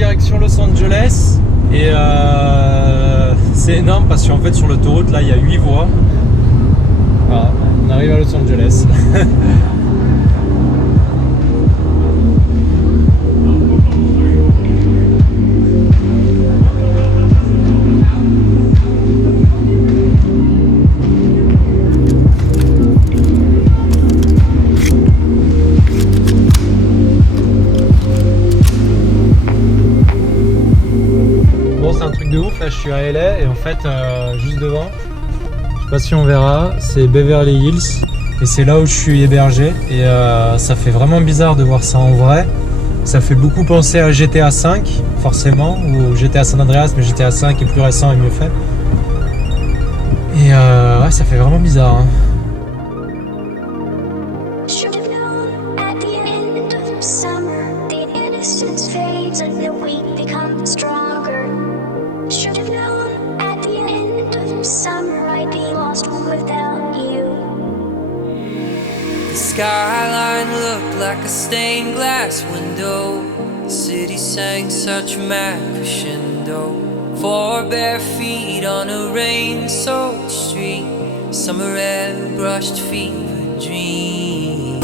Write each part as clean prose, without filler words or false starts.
direction Los Angeles. Et c'est énorme parce qu'en fait sur l'autoroute là il y a 8 voies. Voilà, on arrive à Los Angeles. C'est un truc de ouf, là je suis à LA et en fait juste devant, je sais pas si on verra, c'est Beverly Hills et c'est là où je suis hébergé et ça fait vraiment bizarre de voir ça en vrai. Ça fait beaucoup penser à GTA 5 forcément, ou GTA San Andreas, mais GTA 5 est plus récent et mieux fait. Et ouais, ça fait vraiment bizarre hein. Skyline looked like a stained glass window. The city sang such mad crescendo. 4 bare feet on a rain-soaked street. Summer air brushed fever dream.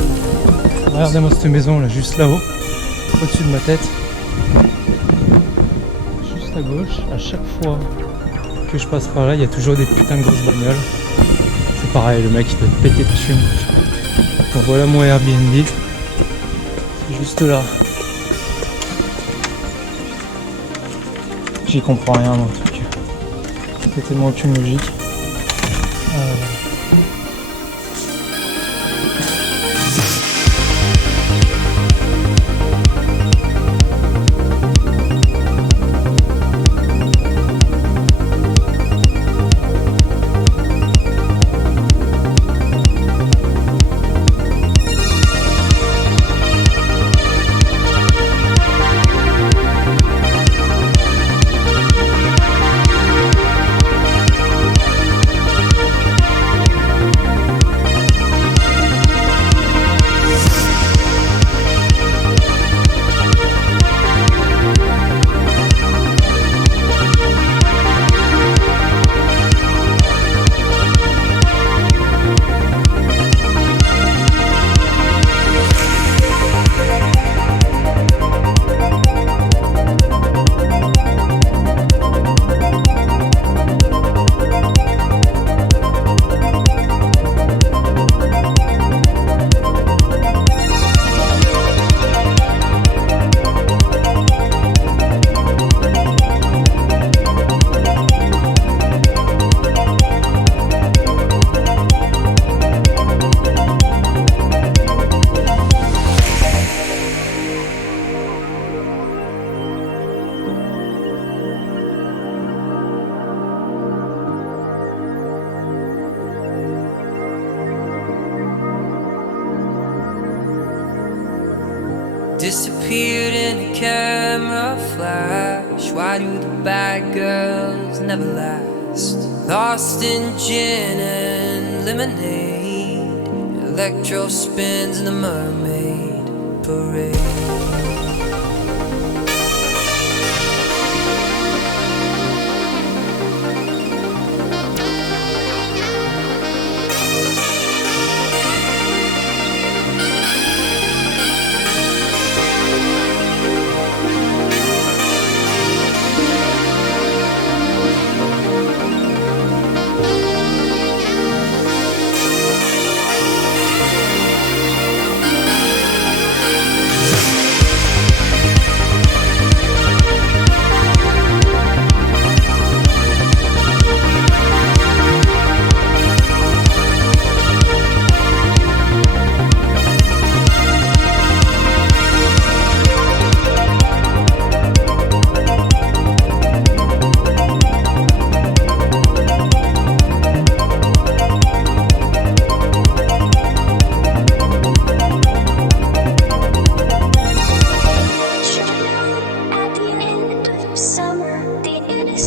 Regardez-moi cette maison là, juste là-haut, au-dessus de ma tête. Juste à gauche, à chaque fois que je passe par là, il y a toujours des putains de grosses bagnoles. C'est pareil, le mec il doit te péter dessus. Bon, voilà mon Airbnb, c'est juste là. J'y comprends rien mon truc, c'est tellement aucune logique. Disappeared in a camera flash. Why do the bad girls never last? Lost in gin and lemonade. Electro spins in the mermaid parade.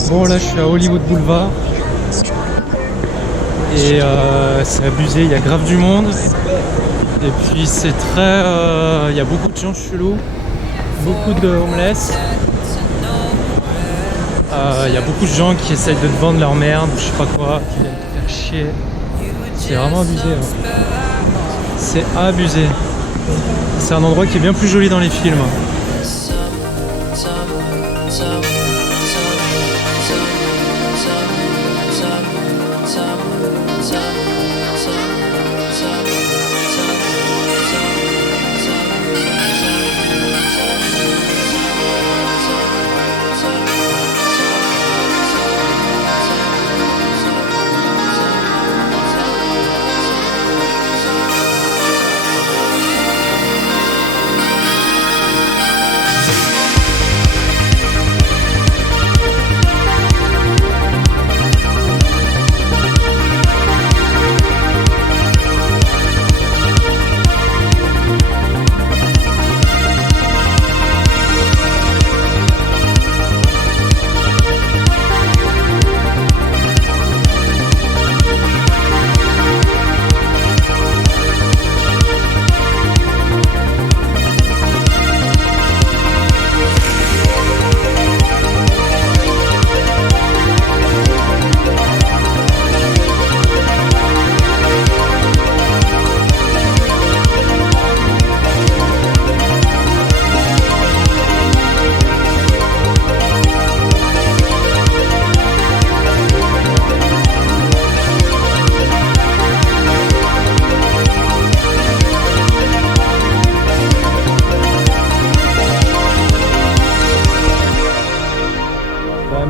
Bon là je suis à Hollywood Boulevard et c'est abusé, il y a grave du monde et puis c'est très... il y a beaucoup de gens chelous, beaucoup de homeless Il y a beaucoup de gens qui essayent de te vendre leur merde, je sais pas quoi, qui viennent te faire chier. C'est vraiment abusé. Hein. C'est abusé. C'est un endroit qui est bien plus joli dans les films.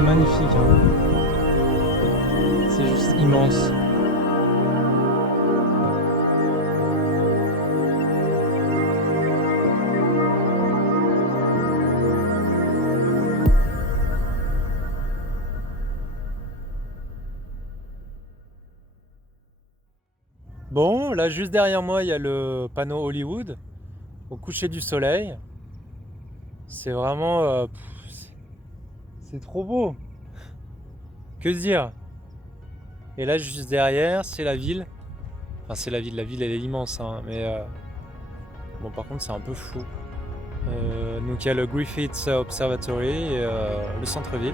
Magnifique, hein. C'est juste immense. Bon, là juste derrière moi il y a le panneau Hollywood au coucher du soleil. C'est vraiment c'est trop beau. Que dire? Et là juste derrière c'est la ville. Enfin c'est la ville elle est immense hein, mais bon par contre c'est un peu flou. Donc il y a le Griffith Observatory et le centre-ville.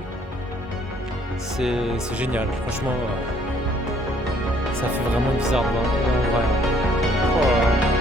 C'est génial, franchement ça fait vraiment bizarre de voir. Ouais. Oh.